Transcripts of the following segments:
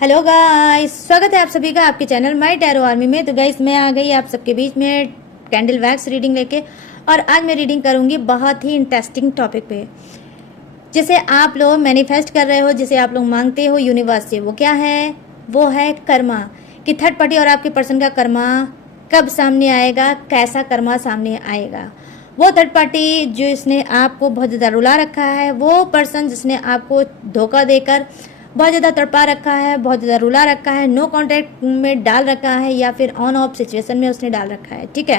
Hello guys, स्वागत है आप सभी का आपके चैनल माय टैरो आर्मी में। तो गाइस मैं आ गई आप सबके बीच में कैंडल वैक्स रीडिंग लेके। और आज मैं रीडिंग करूंगी बहुत ही इंटरेस्टिंग टॉपिक पे, जिसे आप लोग मैनिफेस्ट कर रहे हो, जिसे आप लोग मांगते हो यूनिवर्स से। वो क्या है? वो है कर्मा। कि थर्ड पार्टी और आपके पर्सन का कर्मा कब सामने आएगा, कैसा कर्मा सामने आएगा। वो थर्ड पार्टी जो इसने आपको बहुत ज़्यादा रुला रखा है, वो पर्सन जिसने आपको धोखा देकर बहुत ज़्यादा तड़पा रखा है, बहुत ज़्यादा रुला रखा है, नो कॉन्टैक्ट में डाल रखा है, या फिर ऑन ऑफ सिचुएशन में उसने डाल रखा है। ठीक है,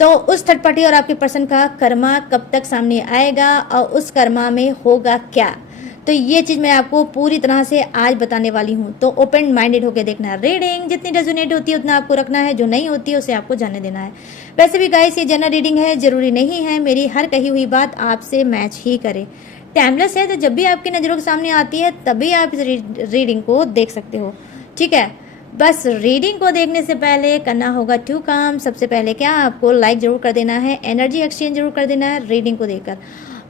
तो उस थर्ड पार्टी और आपके पर्सन का कर्मा कब तक सामने आएगा और उस कर्मा में होगा क्या, तो ये चीज़ मैं आपको पूरी तरह से आज बताने वाली हूँ। तो ओपन माइंडेड होकर देखना है। रीडिंग जितनी रेजोनेट होती है उतना आपको रखना है, जो नहीं होती है उसे आपको जाने देना है। वैसे भी गाइस ये जनरल रीडिंग है, जरूरी नहीं है मेरी हर कही हुई बात आपसे मैच ही करे। टाइमलेस है, तो जब भी आपकी नज़रों के सामने आती है तभी आप इस रीडिंग को देख सकते हो। ठीक है, बस रीडिंग को देखने से पहले करना होगा 2 काम। सबसे पहले क्या, आपको लाइक जरूर कर देना है, एनर्जी एक्सचेंज जरूर कर देना है रीडिंग को देखकर।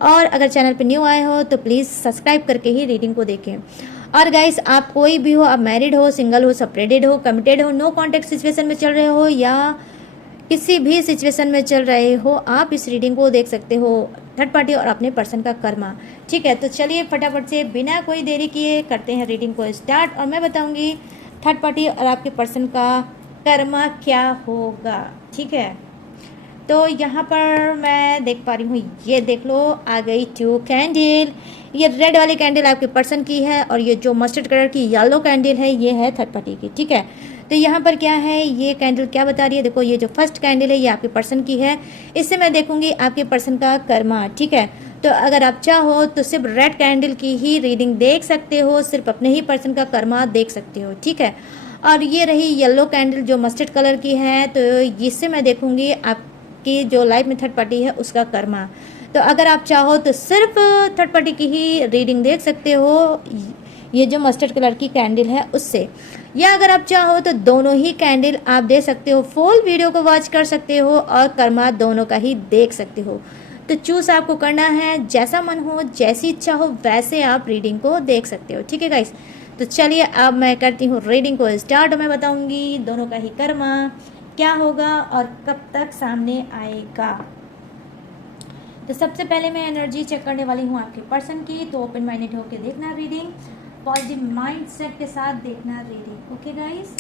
और अगर चैनल पर न्यू आए हो तो प्लीज़ सब्सक्राइब करके ही रीडिंग को देखें। और गाइस आप कोई भी हो, आप मैरिड हो, सिंगल हो, सेपरेटेड हो, कमिटेड हो, नो कॉन्टैक्ट सिचुएशन में चल रहे हो, या किसी भी सिचुएशन में चल रहे हो, आप इस रीडिंग को देख सकते हो। थर्ड पार्टी और अपने पर्सन का कर्मा। ठीक है, तो चलिए फटाफट से बिना कोई देरी किए करते हैं रीडिंग को स्टार्ट। और मैं बताऊंगी थर्ड पार्टी और आपके पर्सन का कर्मा क्या होगा। ठीक है, तो यहाँ पर मैं देख पा रही हूँ, ये देख लो आ गई 2 कैंडल। ये रेड वाली कैंडल आपके पर्सन की है, और ये जो मस्टर्ड कलर की येलो कैंडल है ये है थर्ड पार्टी की। ठीक है, तो यहाँ पर क्या है, ये कैंडल क्या बता रही है? देखो, ये जो फर्स्ट कैंडल है ये आपके पर्सन की है। इससे मैं देखूंगी आपके पर्सन का कर्मा। ठीक है, तो अगर आप चाहो तो सिर्फ रेड कैंडल की ही रीडिंग देख सकते हो, सिर्फ अपने ही पर्सन का कर्मा देख सकते हो। ठीक है, और ये रही येलो कैंडल जो मस्टर्ड कलर की है, तो इससे मैं देखूंगी आपकी जो लाइफ में थर्ड पार्टी है उसका कर्मा। तो अगर आप चाहो तो सिर्फ थर्ड पार्टी की ही रीडिंग देख सकते हो, ये जो मस्टर्ड कलर की कैंडल है उससे। या अगर आप चाहो तो दोनों ही कैंडल आप दे सकते हो, फुल वीडियो को वॉच कर सकते हो और कर्मा दोनों का ही देख सकते हो। तो चूज आपको करना है, जैसा मन हो, जैसी इच्छा हो वैसे आप रीडिंग को देख सकते हो। ठीक है गाइस, तो चलिए अब मैं करती हूँ रीडिंग को स्टार्ट। और मैं बताऊंगी दोनों का ही कर्मा क्या होगा और कब तक सामने आएगा। तो सबसे पहले मैं एनर्जी चेक करने वाली हूँ आपके पर्सन की। तो ओपन माइंडेड होकर देखना रीडिंग, पॉजिटिव माइंड सेट के साथ देखना reading. Okay guys,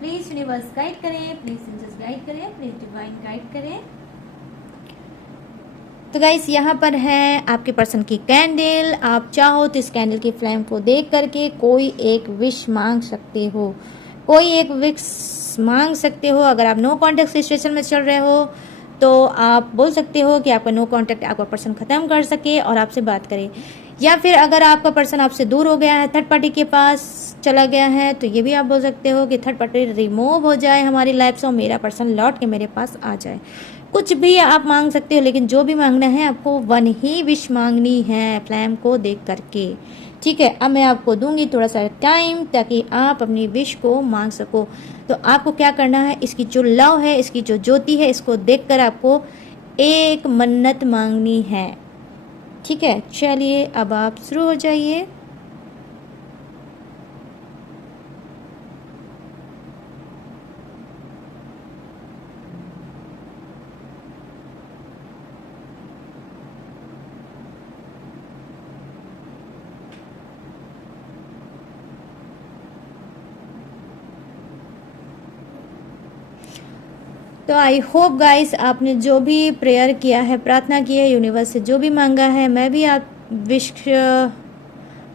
please universe guide करें, प्लीज एंजल्स गाइड करें, प्लीज डिवाइन गाइड करें। तो गाइस यहाँ पर है आपके पर्सन की कैंडल। आप चाहो तो इस कैंडल की फ्लेम को देख करके कोई एक विश मांग सकते हो, कोई एक विश मांग सकते हो। अगर आप नो कॉन्टैक्ट सिचुएशन में चल रहे हो तो आप बोल सकते हो कि आपका नो कॉन्टैक्ट आपका पर्सन ख़त्म कर सके और आपसे बात करे। या फिर अगर आपका पर्सन आपसे दूर हो गया है, थर्ड पार्टी के पास चला गया है, तो ये भी आप बोल सकते हो कि थर्ड पार्टी रिमूव हो जाए हमारी लाइफ से और मेरा पर्सन लौट के मेरे पास आ जाए। कुछ भी आप मांग सकते हो, लेकिन जो भी मांगना है आपको वन ही विश मांगनी है फ्लैम को देख करके। ठीक है, अब मैं आपको दूंगी थोड़ा सा टाइम ताकि आप अपनी विश को मांग सको। तो आपको क्या करना है, इसकी जो लव है, इसकी जो ज्योति है, इसको देखकर आपको एक मन्नत मांगनी है। ठीक है, चलिए अब आप शुरू हो जाइए। तो आई होप गाइस आपने जो भी प्रेयर किया है, प्रार्थना की है, यूनिवर्स से जो भी मांगा है, मैं भी आप विश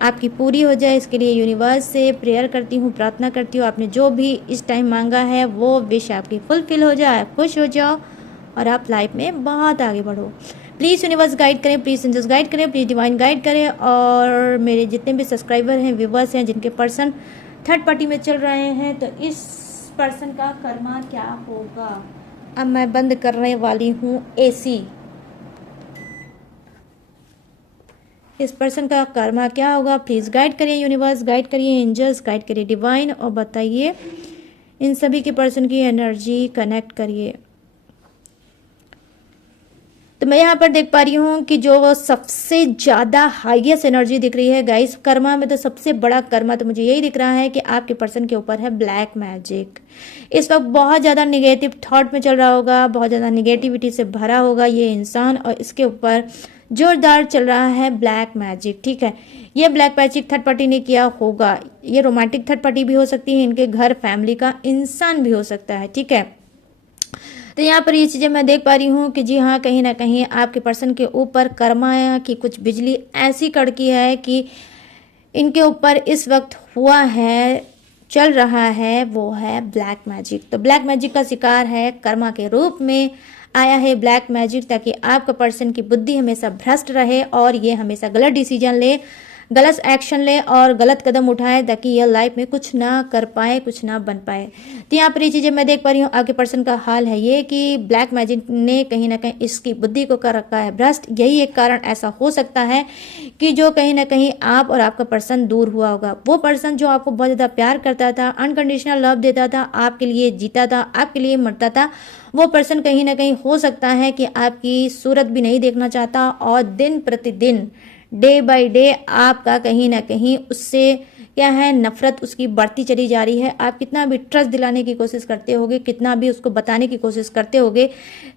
आपकी पूरी हो जाए इसके लिए यूनिवर्स से प्रेयर करती हूँ, प्रार्थना करती हूँ। आपने जो भी इस टाइम मांगा है वो विश आपकी फुलफिल हो जाए, आप खुश हो जाओ और आप लाइफ में बहुत आगे बढ़ो। प्लीज़ यूनिवर्स गाइड करें, प्लीज़ एंजल्स गाइड करें, प्लीज़ डिवाइन गाइड करें। और मेरे जितने भी सब्सक्राइबर हैं, व्यूवर्स हैं, जिनके पर्सन थर्ड पार्टी में चल रहे हैं, तो इस पर्सन का कर्मा क्या होगा। अब मैं बंद करने वाली हूँ एसी। इस पर्सन का कर्मा क्या होगा, प्लीज़ गाइड करिए यूनिवर्स, गाइड करिए एंजल्स, गाइड करिए डिवाइन, और बताइए इन सभी के पर्सन की एनर्जी कनेक्ट करिए। तो मैं यहाँ पर देख पा रही हूँ कि जो सबसे ज़्यादा हाईएस्ट एनर्जी दिख रही है गाइस कर्मा में, तो सबसे बड़ा कर्मा तो मुझे यही दिख रहा है कि आपके पर्सन के ऊपर है ब्लैक मैजिक। इस वक्त बहुत ज़्यादा निगेटिव थॉट में चल रहा होगा, बहुत ज़्यादा निगेटिविटी से भरा होगा ये इंसान, और इसके ऊपर जोरदार चल रहा है ब्लैक मैजिक। ठीक है, ये ब्लैक मैजिक थर्ड पार्टी ने किया होगा। ये रोमांटिक थर्ड पार्टी भी हो सकती है, इनके घर फैमिली का इंसान भी हो सकता है। ठीक है, तो यहाँ पर ये चीज़ें मैं देख पा रही हूँ कि जी हाँ, कहीं ना कहीं आपके पर्सन के ऊपर कर्मा की कुछ बिजली ऐसी कड़की है कि इनके ऊपर इस वक्त हुआ है, चल रहा है, वो है ब्लैक मैजिक। तो ब्लैक मैजिक का शिकार है, कर्मा के रूप में आया है ब्लैक मैजिक, ताकि आपका पर्सन की बुद्धि हमेशा भ्रष्ट रहे और ये हमेशा गलत डिसीजन ले, गलत एक्शन ले और गलत कदम उठाए, ताकि ये लाइफ में कुछ ना कर पाए, कुछ ना बन पाए। तो यहाँ पर ये चीज़ें मैं देख पा रही हूँ। आपके पर्सन का हाल है ये कि ब्लैक मैजिक ने कहीं ना कहीं इसकी बुद्धि को कर रखा है भ्रष्ट। यही एक कारण ऐसा हो सकता है कि जो कहीं ना कहीं आप और आपका पर्सन दूर हुआ होगा। वो पर्सन जो आपको बहुत ज़्यादा प्यार करता था, अनकंडीशनल लव देता था, आपके लिए जीता था, आपके लिए मरता था, वो पर्सन कहीं ना कहीं हो सकता है कि आपकी सूरत भी नहीं देखना चाहता और दिन प्रतिदिन डे बाय डे आपका कहीं ना कहीं उससे क्या है नफरत उसकी बढ़ती चली जा रही है। आप कितना भी ट्रस्ट दिलाने की कोशिश करते होगे, कितना भी उसको बताने की कोशिश करते होगे,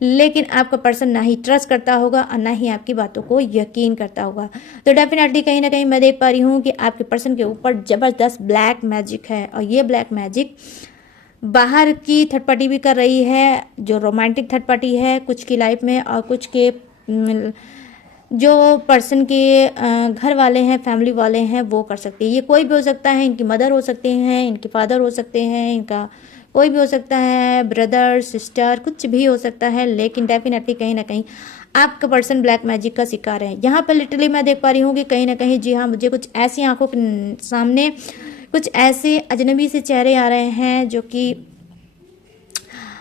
लेकिन आपका पर्सन ना ही ट्रस्ट करता होगा और ना ही आपकी बातों को यकीन करता होगा। तो डेफिनेटली कहीं ना कहीं मैं देख पा रही हूँ कि आपके पर्सन के ऊपर जबरदस्त ब्लैक मैजिक है, और ये ब्लैक मैजिक बाहर की थर्ड पार्टी भी कर रही है, जो रोमांटिक थर्ड पार्टी है कुछ की लाइफ में, और कुछ के जो पर्सन के घर वाले हैं, फैमिली वाले हैं, वो कर सकते हैं। ये कोई भी हो सकता है, इनकी मदर हो सकते हैं, इनके फादर हो सकते हैं, इनका कोई भी हो सकता है, ब्रदर सिस्टर, कुछ भी हो सकता है, लेकिन डेफिनेटली कहीं ना कहीं आपका पर्सन ब्लैक मैजिक का शिकार है। यहाँ पर लिटरली मैं देख पा रही हूँ कि कहीं ना कहीं जी हाँ, मुझे कुछ ऐसी आंखों के सामने कुछ ऐसे अजनबी से चेहरे आ रहे हैं जो कि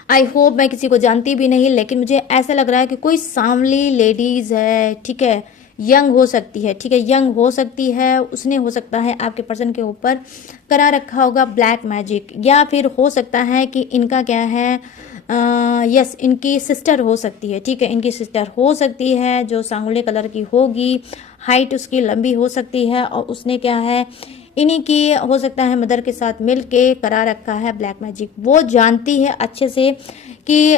आई होप मैं किसी को जानती भी नहीं, लेकिन मुझे ऐसा लग रहा है कि कोई सांवली लेडीज़ है। ठीक है, यंग हो सकती है। ठीक है, यंग हो सकती है, उसने हो सकता है आपके पर्सन के ऊपर करा रखा होगा ब्लैक मैजिक, या फिर हो सकता है कि इनका क्या है यस इनकी सिस्टर हो सकती है। ठीक है, इनकी सिस्टर हो सकती है जो सांवले कलर की होगी, हाइट उसकी लंबी हो सकती है, और उसने क्या है इन्हीं की हो सकता है मदर के साथ मिल के करा रखा है ब्लैक मैजिक। वो जानती है अच्छे से कि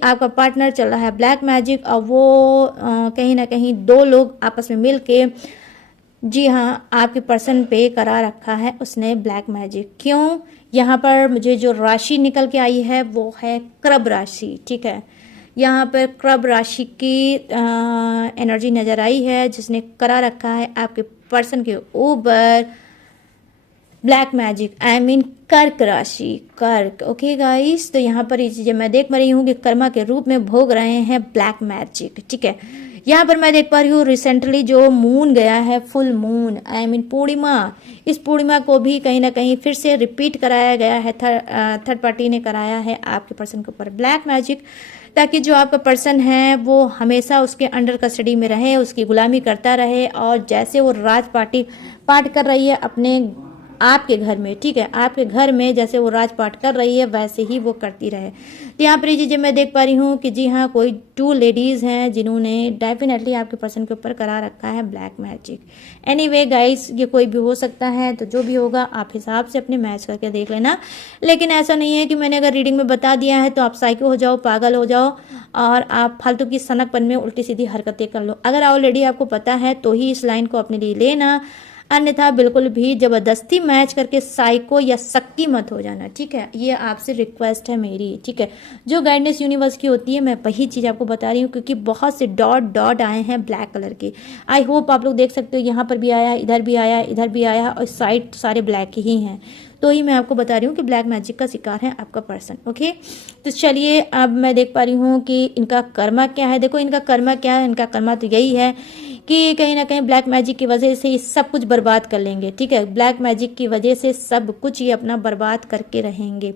आपका पार्टनर चल रहा है ब्लैक मैजिक, और वो कहीं ना कहीं दो लोग आपस में मिल के जी हाँ आपके पर्सन पे करा रखा है उसने ब्लैक मैजिक। क्यों? यहाँ पर मुझे जो राशि निकल के आई है वो है क्रब राशि। ठीक है, यहाँ पर क्रब राशि की एनर्जी नज़र आई है, जिसने करा रखा है आपके पर्सन के ऊपर ब्लैक मैजिक, आई मीन कर्क राशि, कर्क। ओके गाइस, तो यहाँ पर ये चीज़ें मैं देख पा रही हूँ कि कर्मा के रूप में भोग रहे हैं ब्लैक मैजिक। ठीक है, यहाँ पर मैं देख पा रही हूँ रिसेंटली जो मून गया है, फुल मून, आई मीन पूर्णिमा, इस पूर्णिमा को भी कहीं ना कहीं फिर से रिपीट कराया गया है, थर्ड पार्टी ने कराया है आपके पर्सन के ऊपर ब्लैक मैजिक, ताकि जो आपका पर्सन है वो हमेशा उसके अंडर कस्टडी में रहे, उसकी गुलामी करता रहे, और जैसे वो राज पाट कर रही है अपने आपके घर में, ठीक है, आपके घर में जैसे वो राजपाट कर रही है वैसे ही वो करती रहे। तो यहाँ पर ये चीज़ें मैं देख पा रही हूँ कि जी हाँ, कोई 2 लेडीज़ हैं जिन्होंने डेफिनेटली आपके पर्सन के ऊपर करा रखा है ब्लैक मैजिक। एनीवे गाइस, ये कोई भी हो सकता है, तो जो भी होगा आप हिसाब से अपने मैच करके देख लेना। लेकिन ऐसा नहीं है कि मैंने अगर रीडिंग में बता दिया है तो आप साइको हो जाओ, पागल हो जाओ और आप फालतू की सनकपन में उल्टी सीधी हरकतें कर लो। अगर ऑलरेडी आपको पता है तो ही इस लाइन को अपने लिए लेना, अन्यथा बिल्कुल भी जबरदस्ती मैच करके साइको या सक्की मत हो जाना। ठीक है, ये आपसे रिक्वेस्ट है मेरी। ठीक है, जो गाइडेंस यूनिवर्स की होती है मैं वही चीज़ आपको बता रही हूँ, क्योंकि बहुत से डॉट डॉट आए हैं ब्लैक कलर के। आई होप आप लोग देख सकते हो, यहाँ पर भी आया, इधर भी आया, इधर भी आया, और साइड सारे ब्लैक ही हैं। तो ही मैं आपको बता रही हूँ कि ब्लैक मैजिक का शिकार है आपका पर्सन। ओके, तो चलिए अब मैं देख पा रही हूँ कि इनका कर्मा क्या है। देखो इनका कर्मा क्या है, इनका कर्मा तो यही है कि कहीं ना कहीं ब्लैक मैजिक की वजह से ये सब कुछ बर्बाद कर लेंगे। ठीक है, ब्लैक मैजिक की वजह से सब कुछ ये अपना बर्बाद करके रहेंगे।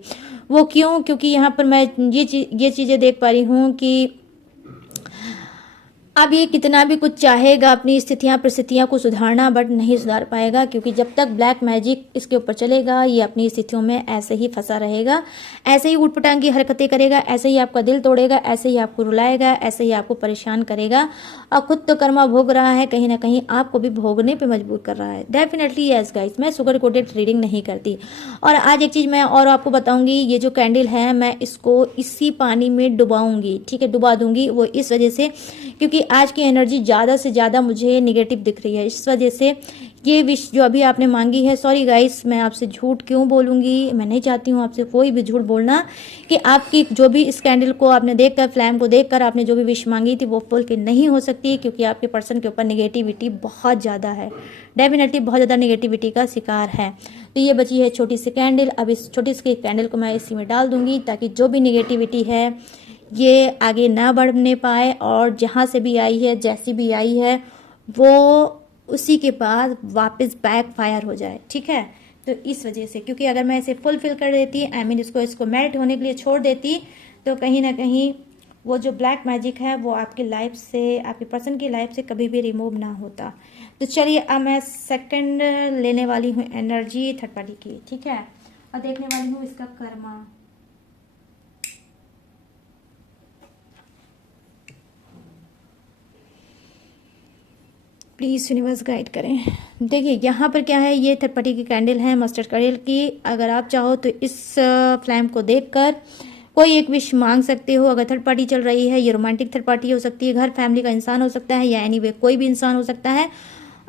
वो क्यों? क्योंकि यहाँ पर मैं ये चीज़ें देख पा रही हूँ कि अब ये कितना भी कुछ चाहेगा अपनी स्थितियां परिस्थितियां को सुधारना, बट नहीं सुधार पाएगा, क्योंकि जब तक ब्लैक मैजिक इसके ऊपर चलेगा ये अपनी स्थितियों में ऐसे ही फंसा रहेगा, ऐसे ही उटपटांग की हरकतें करेगा, ऐसे ही आपका दिल तोड़ेगा, ऐसे ही आपको रुलाएगा, ऐसे ही आपको परेशान करेगा। और खुद तो कर्मा भोग रहा है, कहीं ना कहीं आपको भी भोगने पर मजबूर कर रहा है। डेफिनेटली यस गाइस, मैं शुगर कोटेड रीडिंग नहीं करती। और आज एक चीज़ मैं और आपको बताऊंगी, ये जो कैंडल है मैं इसको इसी पानी में डुबाऊंगी, ठीक है, डुबा दूंगी। वो इस वजह से क्योंकि आज की एनर्जी ज़्यादा से ज़्यादा मुझे निगेटिव दिख रही है, इस वजह से ये विश जो अभी आपने मांगी है, सॉरी गाइस मैं आपसे झूठ क्यों बोलूँगी, मैं नहीं चाहती हूँ आपसे कोई भी झूठ बोलना, कि आपकी जो भी इस कैंडल को आपने देखकर, फ्लैम को देखकर आपने जो भी विश मांगी थी वो फुल नहीं हो सकती, क्योंकि आपके पर्सन के ऊपर निगेटिविटी बहुत ज़्यादा है, डेफिनेटली बहुत ज़्यादा निगेटिविटी का शिकार है। तो ये बची है छोटी सी कैंडल, अब इस छोटी सी कैंडल को मैं इसी में डाल दूंगी, ताकि जो भी निगेटिविटी है ये आगे ना बढ़ने पाए, और जहाँ से भी आई है, जैसी भी आई है, वो उसी के बाद वापस बैक फायर हो जाए, ठीक है। तो इस वजह से, क्योंकि अगर मैं इसे फुलफिल कर देती, आई मीन इसको मेल्ट होने के लिए छोड़ देती, तो कहीं ना कहीं वो जो ब्लैक मैजिक है वो आपकी लाइफ से, आपके पर्सन की लाइफ से कभी भी रिमूव ना होता। तो चलिए अब मैं सेकंड लेने वाली हूँ एनर्जी थर्ड पार्टी की, ठीक है, और देखने वाली हूँ इसका कर्मा। प्लीज़ यूनिवर्स गाइड करें। देखिए यहाँ पर क्या है, ये थर्ड पार्टी की कैंडल है, मस्टर्ड कैंडल की। अगर आप चाहो तो इस फ्लैम को देखकर कोई एक विश मांग सकते हो। अगर थर्ड पार्टी चल रही है, ये रोमांटिक थर्ड पार्टी हो सकती है, घर फैमिली का इंसान हो सकता है, या एनीवे कोई भी इंसान हो सकता है।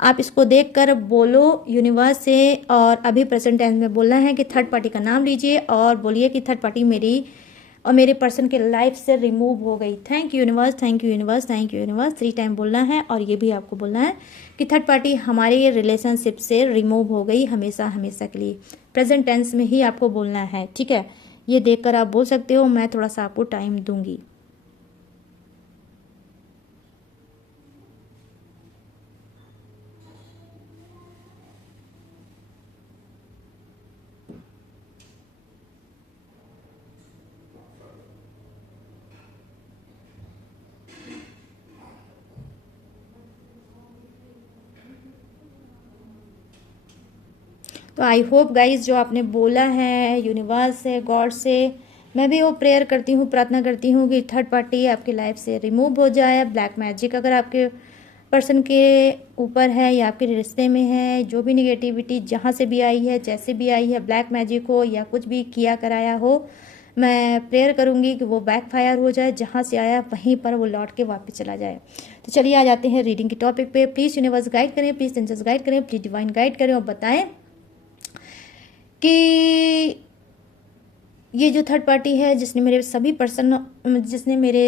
आप इसको देखकर बोलो यूनिवर्स से, और अभी प्रेजेंट टेंस में बोलना है कि थर्ड पार्टी का नाम लीजिए और बोलिए कि थर्ड पार्टी मेरी और मेरे पर्सन के लाइफ से रिमूव हो गई। Thank you universe, thank you universe, thank you universe. 3 time बोलना है, और ये भी आपको बोलना है कि थर्ड पार्टी हमारे रिलेशनशिप से रिमूव हो गई हमेशा हमेशा के लिए। प्रेजेंट टेंस में ही आपको बोलना है, ठीक है। ये देखकर आप बोल सकते हो, मैं थोड़ा सा आपको टाइम दूंगी। तो आई होप गाइज जो आपने बोला है यूनिवर्स से, गॉड से, मैं भी वो प्रेयर करती हूँ, प्रार्थना करती हूँ कि थर्ड पार्टी आपकी लाइफ से रिमूव हो जाए। ब्लैक मैजिक अगर आपके पर्सन के ऊपर है या आपके रिश्ते में है, जो भी निगेटिविटी जहाँ से भी आई है, जैसे भी आई है, ब्लैक मैजिक हो या कुछ भी किया कराया हो, मैं प्रेयर करूँगी कि वो बैक फायर हो जाए, जहाँ से आया वहीं पर वो लौट के वापस चला जाए। तो चलिए आ जाते हैं रीडिंग के टॉपिक पे। प्लीज़ यूनिवर्स गाइड करें, प्लीज़ एंजल्स गाइड करें, प्लीज़ डिवाइन गाइड करें, और बताएं कि ये जो थर्ड पार्टी है जिसने मेरे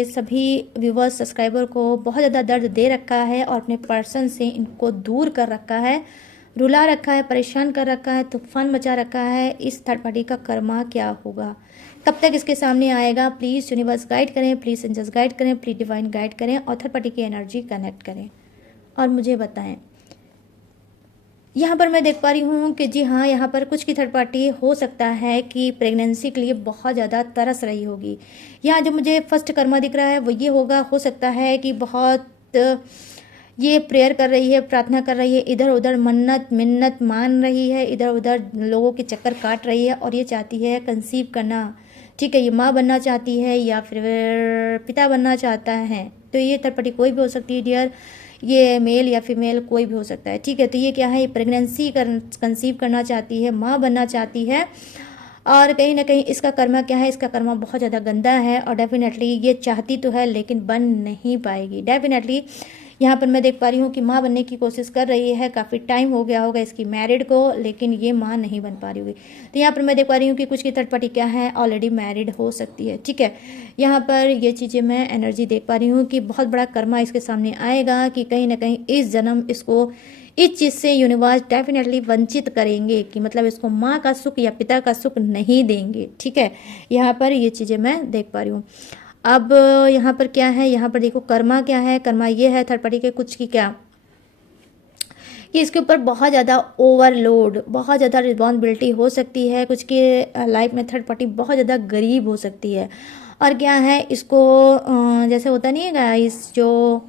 सभी व्यूवर्स सब्सक्राइबर को बहुत ज़्यादा दर्द दे रखा है और अपने पर्सन से इनको दूर कर रखा है, रुला रखा है, परेशान कर रखा है, तूफान मचा रखा है, इस थर्ड पार्टी का कर्मा क्या होगा, कब तक इसके सामने आएगा। प्लीज़ यूनिवर्स गाइड करें, प्लीज़ एंजल्स गाइड करें, प्लीज़ डिवाइन गाइड करें, और थर्ड पार्टी की एनर्जी कनेक्ट करें और मुझे बताएं। यहाँ पर मैं देख पा रही हूँ कि जी हाँ, यहाँ पर कुछ की थर्ड पार्टी हो सकता है कि प्रेगनेंसी के लिए बहुत ज़्यादा तरस रही होगी। यहाँ जो मुझे फर्स्ट कर्मा दिख रहा है वो ये होगा, हो सकता है कि बहुत ये प्रेयर कर रही है, प्रार्थना कर रही है, इधर उधर मन्नत मिन्नत मान रही है, इधर उधर लोगों के चक्कर काट रही है, और ये चाहती है कंसीव करना, ठीक है। ये माँ बनना चाहती है या फिर पिता बनना चाहता है। तो ये थर्ड पार्टी कोई भी हो सकती है डियर, ये मेल या फीमेल कोई भी हो सकता है, ठीक है। तो ये क्या है, ये प्रेगनेंसी कंसीव करना चाहती है, माँ बनना चाहती है, और कहीं ना कहीं इसका कर्मा क्या है, इसका कर्मा बहुत ज़्यादा गंदा है, और डेफिनेटली ये चाहती तो है लेकिन बन नहीं पाएगी। डेफिनेटली यहाँ पर मैं देख पा रही हूँ कि माँ बनने की कोशिश कर रही है, काफ़ी टाइम हो गया होगा इसकी मैरिड को, लेकिन ये माँ नहीं बन पा रही होगी। तो यहाँ पर मैं देख पा रही हूँ कि कुछ की थर्ड पार्टी क्या है, ऑलरेडी मैरिड हो सकती है, ठीक है। यहाँ पर ये चीज़ें मैं एनर्जी देख पा रही हूँ कि बहुत बड़ा कर्मा इसके सामने आएगा, कि कहीं ना कहीं इस जन्म इसको इस चीज़ से यूनिवर्स डेफिनेटली वंचित करेंगे, कि मतलब इसको माँ का सुख या पिता का सुख नहीं देंगे, ठीक है। यहाँ पर ये चीज़ें मैं देख पा रही हूँ। अब यहाँ पर क्या है, यहाँ पर देखो कर्मा क्या है, कर्मा ये है थर्ड पार्टी के कुछ की क्या, कि इसके ऊपर बहुत ज़्यादा ओवरलोड, बहुत ज़्यादा रिस्पॉन्सिबिलिटी हो सकती है। कुछ के लाइफ में थर्ड पार्टी बहुत ज़्यादा गरीब हो सकती है, और क्या है इसको जैसे होता नहीं है गाइस, जो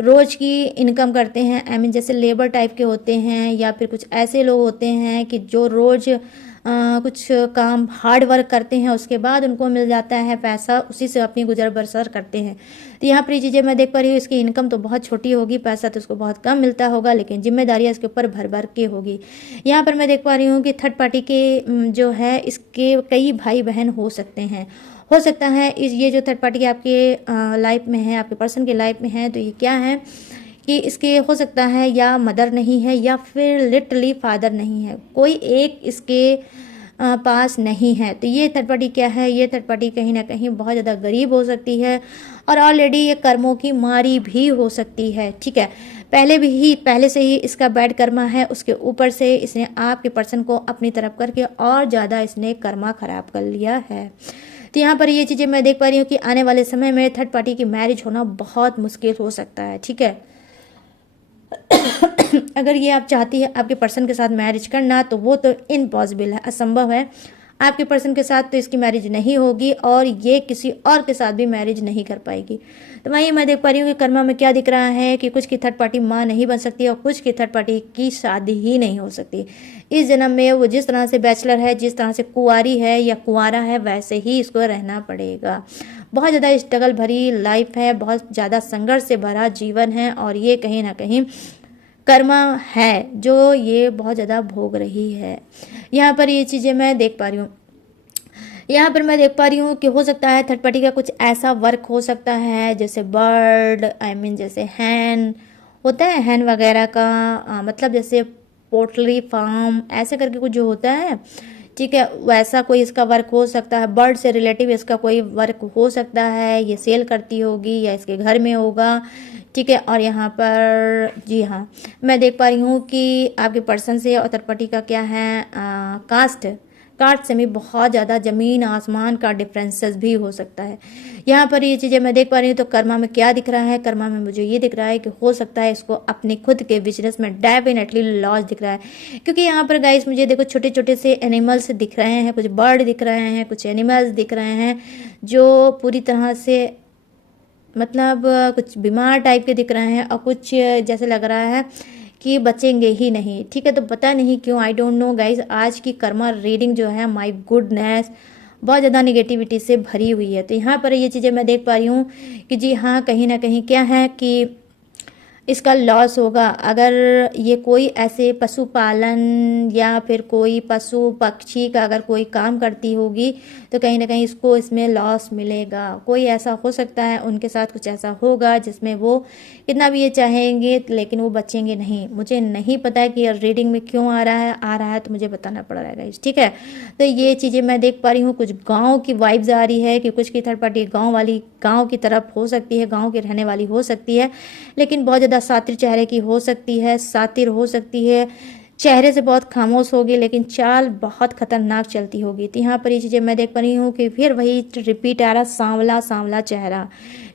रोज की इनकम करते हैं, आई मीन जैसे लेबर टाइप के होते हैं, या फिर कुछ ऐसे लोग होते हैं कि जो रोज कुछ काम हार्ड वर्क करते हैं, उसके बाद उनको मिल जाता है पैसा, उसी से अपनी गुजर बसर करते हैं। तो यहाँ पर ये चीज़ें मैं देख पा रही हूँ, इसकी इनकम तो बहुत छोटी होगी, पैसा तो उसको बहुत कम मिलता होगा, लेकिन जिम्मेदारियाँ इसके ऊपर भर भर के होगी। यहाँ पर मैं देख पा रही हूँ कि थर्ड पार्टी के जो है इसके कई भाई बहन हो सकते हैं। हो सकता है ये जो थर्ड पार्टी आपके लाइफ में है, आपके पर्सन के लाइफ में है, तो ये क्या है कि इसके हो सकता है या मदर नहीं है या फिर लिटरली फादर नहीं है, कोई एक इसके पास नहीं है। तो ये थर्ड पार्टी क्या है, ये थर्ड पार्टी कहीं ना कहीं बहुत ज़्यादा गरीब हो सकती है और ऑलरेडी ये कर्मों की मारी भी हो सकती है। ठीक है, पहले से ही इसका बैड कर्मा है, उसके ऊपर से इसने आपके पर्सन को अपनी तरफ करके और ज़्यादा इसने कर्मा खराब कर लिया है। तो यहाँ पर ये चीज़ें मैं देख पा रही हूँ कि आने वाले समय में थर्ड पार्टी की मैरिज होना बहुत मुश्किल हो सकता है। ठीक है, अगर ये आप चाहती है आपके पर्सन के साथ मैरिज करना, तो वो तो इम्पॉसिबल है, असंभव है। आपके पर्सन के साथ तो इसकी मैरिज नहीं होगी और ये किसी और के साथ भी मैरिज नहीं कर पाएगी। तो वहीं मैं देख पा रही हूँ कि कर्मा में क्या दिख रहा है कि कुछ की थर्ड पार्टी माँ नहीं बन सकती और कुछ की थर्ड पार्टी की शादी ही नहीं हो सकती। इस जन्म में वो जिस तरह से बैचलर है, जिस तरह से कुंवारी है या कुंवारा है, वैसे ही इसको रहना पड़ेगा। बहुत ज़्यादा स्ट्रगल भरी लाइफ है, बहुत ज़्यादा संघर्ष से भरा जीवन है और ये कहीं ना कहीं कर्मा है जो ये बहुत ज़्यादा भोग रही है। यहाँ पर ये चीज़ें मैं देख पा रही हूँ। यहाँ पर मैं देख पा रही हूँ कि हो सकता है थर्ड पार्टी का कुछ ऐसा वर्क हो सकता है जैसे बर्ड, आई मीन जैसे हैन होता है, हैन वगैरह का मतलब जैसे पोल्ट्री फार्म ऐसे करके कुछ जो होता है, ठीक है, वैसा कोई इसका वर्क हो सकता है। बर्ड से रिलेटिव इसका कोई वर्क हो सकता है, ये सेल करती होगी या इसके घर में होगा। ठीक है, और यहाँ पर जी हाँ, मैं देख पा रही हूँ कि आपके पर्सन से और थर्ड पार्टी का क्या है, कास्ट से भी बहुत ज़्यादा ज़मीन आसमान का डिफरेंसेस भी हो सकता है। यहाँ पर ये चीज़ें मैं देख पा रही हूँ। तो कर्मा में क्या दिख रहा है, कर्मा में मुझे ये दिख रहा है कि हो सकता है इसको अपने खुद के बिजनेस में डेफिनेटली लॉस दिख रहा है, क्योंकि यहाँ पर गाइस मुझे देखो छोटे छोटे से एनिमल्स दिख रहे हैं, कुछ बर्ड दिख रहे हैं, कुछ एनिमल्स दिख रहे हैं जो पूरी तरह से मतलब कुछ बीमार टाइप के दिख रहे हैं और कुछ जैसे लग रहा है कि बचेंगे ही नहीं। ठीक है, तो पता नहीं क्यों, आई डोंट नो गाइज, आज की कर्मा रीडिंग जो है, माय गुडनेस, बहुत ज़्यादा निगेटिविटी से भरी हुई है। तो यहाँ पर ये चीज़ें मैं देख पा रही हूँ कि जी हाँ, कहीं ना कहीं क्या है कि इसका लॉस होगा। अगर ये कोई ऐसे पशुपालन या फिर कोई पशु पक्षी का अगर कोई काम करती होगी तो कहीं ना कहीं इसको इसमें लॉस मिलेगा। कोई ऐसा हो सकता है उनके साथ कुछ ऐसा होगा जिसमें वो कितना भी ये चाहेंगे लेकिन वो बचेंगे नहीं। मुझे नहीं पता है कि रीडिंग में क्यों आ रहा है तो मुझे बताना पड़ रहा है। ठीक है, तो ये चीज़ें मैं देख पा रही हूँ। कुछ गाँव की वाइब्स आ रही है कि कुछ की थर्ड पार्टी गाँव की तरफ हो सकती है, गाँव की रहने वाली हो सकती है, लेकिन बहुत ज़्यादा सातिर चेहरे की हो सकती है, सातिर हो सकती है, चेहरे से बहुत खामोश होगी लेकिन चाल बहुत खतरनाक चलती होगी। तो यहाँ पर ये चीज़ें मैं देख पा रही हूँ कि फिर वही रिपीट आ रहा, सांवला चेहरा।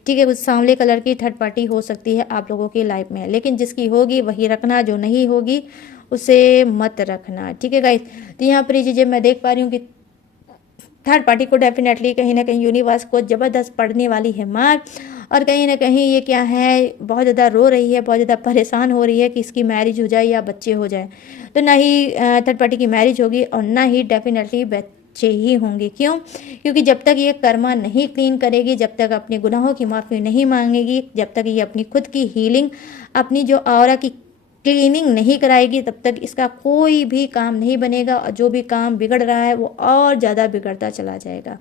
ठीक है, कुछ सांवले कलर की थर्ड पार्टी हो सकती है आप लोगों की लाइफ में, लेकिन जिसकी होगी वही रखना, जो नहीं होगी उसे मत रखना। ठीक है गाइस, तो यहाँ पर ये चीज़ें मैं देख पा रही हूँ कि थर्ड पार्टी को डेफिनेटली कहीं ना कहीं यूनिवर्स को ज़बरदस्त पड़ने वाली है मार, और कहीं ना कहीं ये क्या है, बहुत ज़्यादा रो रही है, बहुत ज़्यादा परेशान हो रही है कि इसकी मैरिज हो जाए या बच्चे हो जाए। तो ना ही थर्ड पार्टी की मैरिज होगी और ना ही डेफिनेटली बच्चे ही होंगे। क्यों? क्योंकि जब तक ये कर्मा नहीं क्लीन करेगी, जब तक अपने गुनाहों की माफ़ी नहीं मांगेगी, जब तक ये अपनी खुद की हीलिंग, अपनी जो ऑरा की क्लीनिंग नहीं कराएगी, तब तक इसका कोई भी काम नहीं बनेगा और जो भी काम बिगड़ रहा है वो और ज़्यादा बिगड़ता चला जाएगा।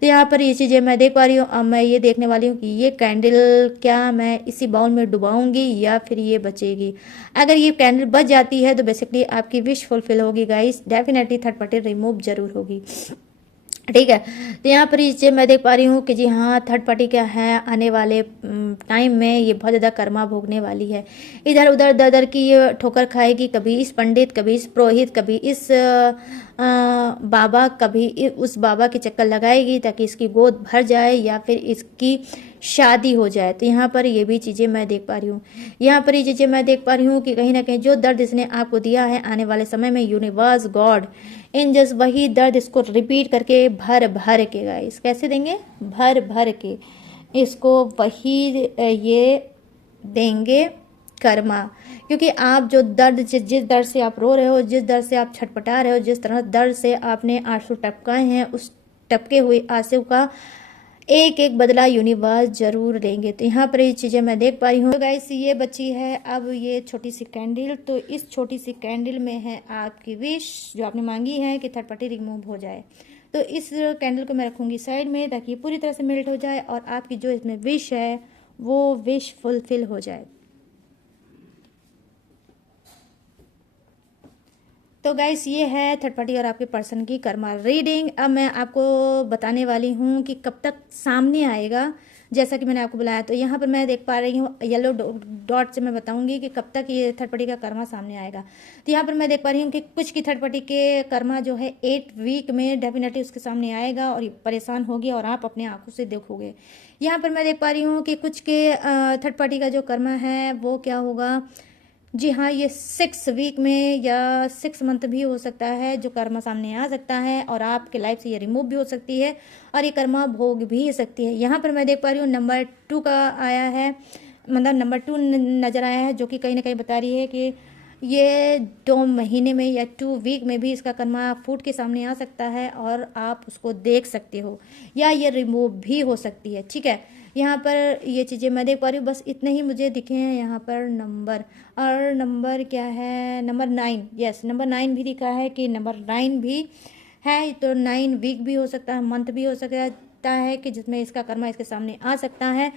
तो यहाँ पर ये चीज़ें मैं देख पा रही हूँ। अब मैं ये देखने वाली हूँ कि ये कैंडल क्या मैं इसी बाउल में डुबाऊंगी या फिर ये बचेगी। अगर ये कैंडल बच जाती है तो बेसिकली आपकी विश फुलफिल होगी guys, definitely third party remove जरूर होगी। ठीक है, तो यहाँ पर ये मैं देख पा रही हूँ कि जी हाँ, थर्ड पार्टी क्या है, आने वाले टाइम में ये बहुत ज़्यादा कर्मा भोगने वाली है। इधर उधर दर दर की ये ठोकर खाएगी, कभी इस पंडित, कभी इस पुरोहित, कभी इस बाबा, कभी उस बाबा के चक्कर लगाएगी ताकि इसकी गोद भर जाए या फिर इसकी शादी हो जाए। तो यहाँ पर ये भी चीज़ें मैं देख पा रही हूँ। यहाँ पर ये चीज़ें मैं देख पा रही हूँ कि कहीं ना कहीं जो दर्द इसने आपको दिया है, आने वाले समय में यूनिवर्स, गॉड, एंजल्स वही दर्द इसको रिपीट करके भर भर के गाइस कैसे देंगे, भर भर के इसको वही ये देंगे कर्मा। क्योंकि आप जो दर्द जिस दर्द से आप रो रहे हो, जिस दर्द से आप छटपटा रहे हो, जिस तरह दर्द से आपने आंसू टपकाए हैं, उस टपके हुए आंसू का एक एक बदला यूनिवर्स जरूर लेंगे। तो यहाँ पर ये चीज़ें मैं देख पा रही हूँ। तो गाइस ये बची है अब ये छोटी सी कैंडल। तो इस छोटी सी कैंडल में है आपकी विश जो आपने मांगी है कि थर्ड पार्टी रिमूव हो जाए। तो इस कैंडल को मैं रखूँगी साइड में ताकि ये पूरी तरह से मेल्ट हो जाए और आपकी जो इसमें विश है वो विश फुलफिल हो जाए। तो गाइस ये है थर्ड पार्टी और आपके पर्सन की कर्मा रीडिंग। अब मैं आपको बताने वाली हूँ कि कब तक सामने आएगा, जैसा कि मैंने आपको बुलाया। तो यहाँ पर मैं देख पा रही हूँ येलो डॉट से मैं बताऊंगी कि कब तक ये थर्ड पार्टी का कर्मा सामने आएगा। तो यहाँ पर मैं देख पा रही हूँ कि कुछ की थर्ड पार्टी के कर्मा जो है 8 वीक में डेफिनेटली उसके सामने आएगा और परेशान होगी और आप अपने आंखों से देखोगे। यहाँ पर मैं देख पा रही हूँ कि कुछ के थर्ड पार्टी का जो कर्मा है वो क्या होगा। जी हाँ, ये 6 वीक में या 6 मंथ भी हो सकता है जो कर्मा सामने आ सकता है और आपके लाइफ से ये रिमूव भी हो सकती है और ये कर्मा भोग भी सकती है। यहाँ पर मैं देख पा रही हूँ नंबर 2 का आया है, मतलब नंबर 2 नज़र आया है, जो कि कहीं ना कहीं बता रही है कि ये 2 महीने में या 2 वीक में भी इसका कर्मा फूट के सामने आ सकता है और आप उसको देख सकते हो या ये रिमूव भी हो सकती है। ठीक है, यहाँ पर ये चीज़ें मैं देख पा रही हूँ। बस इतने ही मुझे दिखे हैं यहाँ पर नंबर। और नंबर क्या है, नंबर 9। यस, नंबर 9 भी दिखा है कि नंबर 9 भी है। तो 9 वीक भी हो सकता है, मंथ भी हो सकता है कि जिसमें इसका कर्मा इसके सामने आ सकता है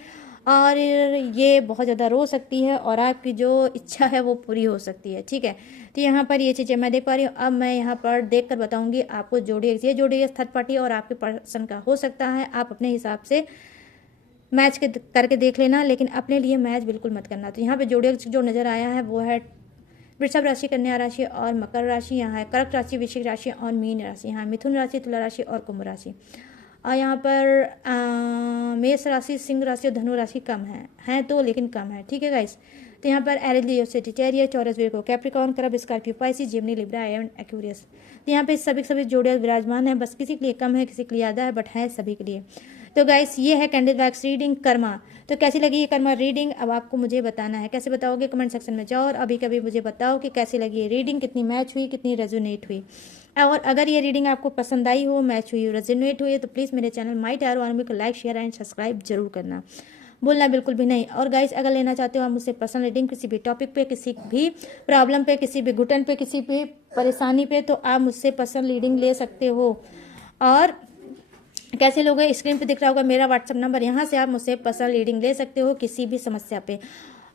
और ये बहुत ज़्यादा रो सकती है और आपकी जो इच्छा है वो पूरी हो सकती है। ठीक है, तो यहाँ पर ये चीज़ें मैं देख पा रही हूँ। अब मैं यहाँ पर देख कर बताऊँगी आपको जोड़ी, ये जोड़ी थर्ड पार्टी और आपके पर्सन का हो सकता है। आप अपने हिसाब से मैच करके देख लेना, लेकिन अपने लिए मैच बिल्कुल मत करना। तो यहाँ पे जोड़ियक जो नज़र आया है वो है वृषभ राशि, कन्या राशि और मकर राशि। यहाँ है कर्क राशि, वृश्चिक राशि और मीन राशि। यहाँ मिथुन राशि, तुला राशि और कुंभ राशि। और यहाँ पर मेष राशि, सिंह राशि और धनु राशि कम है तो लेकिन कम है। ठीक है गाइस, तो यहाँ पर एरियल, लियो, सजिटेरियस, टॉरस, विर्गो, कैप्रिकॉर्न, करब, Scorpio, Pisces, Gemini, Libra and Aquarius. तो यहाँ पे सभी जोड़े विराजमान है। बस किसी के लिए कम है, किसी के लिए ज़्यादा है, बट है सभी के लिए। तो गाइस ये है कैंडल वैक्स रीडिंग कर्मा। तो कैसी लगी ये कर्मा रीडिंग अब आपको मुझे बताना है। कैसे बताओगे, कमेंट सेक्शन में जाओ और अभी कभी मुझे बताओ कि कैसी लगी ये रीडिंग, कितनी मैच हुई, कितनी रेजोनेट हुई। और अगर ये रीडिंग आपको पसंद आई हो, मैच हुई, रेजोनेट हुई, तो प्लीज़ मेरे चैनल माय टैरो आर्मी को लाइक, शेयर एंड सब्सक्राइब जरूर करना, बोलना बिल्कुल भी नहीं। और गाइस अगर लेना चाहते हो आप मुझसे पर्सनल रीडिंग किसी भी टॉपिक पे, किसी भी प्रॉब्लम पे, किसी भी घुटन पे, किसी भी परेशानी पे, तो आप मुझसे पर्सनल रीडिंग ले सकते हो। और कैसे लोगे, स्क्रीन पे दिख रहा होगा मेरा व्हाट्सअप नंबर, यहाँ से आप मुझसे पर्सनल रीडिंग ले सकते हो किसी भी समस्या पे।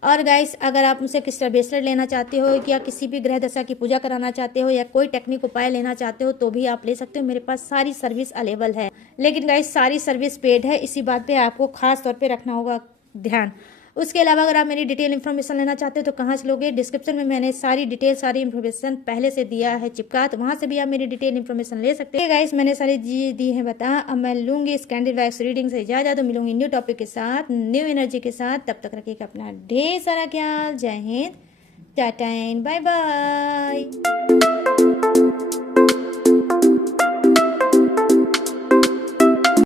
और गाइस अगर आप मुझसे क्रिस्टल ब्रेसलेट लेना चाहते हो या किसी भी ग्रह दशा की पूजा कराना चाहते हो या कोई टेक्निक उपाय लेना चाहते हो तो भी आप ले सकते हो। मेरे पास सारी सर्विस अवेलेबल है, लेकिन गाइस सारी सर्विस पेड है, इसी बात पे आपको खास तौर पे रखना होगा ध्यान। उसके अलावा अगर आप मेरी डिटेल इन्फॉर्मेशन लेना चाहते हो तो कहाँ से लोगे, डिस्क्रिप्शन में मैंने सारी डिटेल, सारी इन्फॉर्मेशन पहले से दिया है चिपका, तो वहाँ से भी आप मेरी डिटेल इन्फॉर्मेशन ले सकते हैं। गाइस मैंने सारी चीज़ दी है बता। अब मैं लूँगी इस कैंडल वैक्स रीडिंग से इजाज़त, तो मिलूंगी न्यू टॉपिक के साथ, न्यू एनर्जी के साथ। तब तक रखिएगा अपना ढेर सारा ख्याल। जय Hind, tata and bye bye.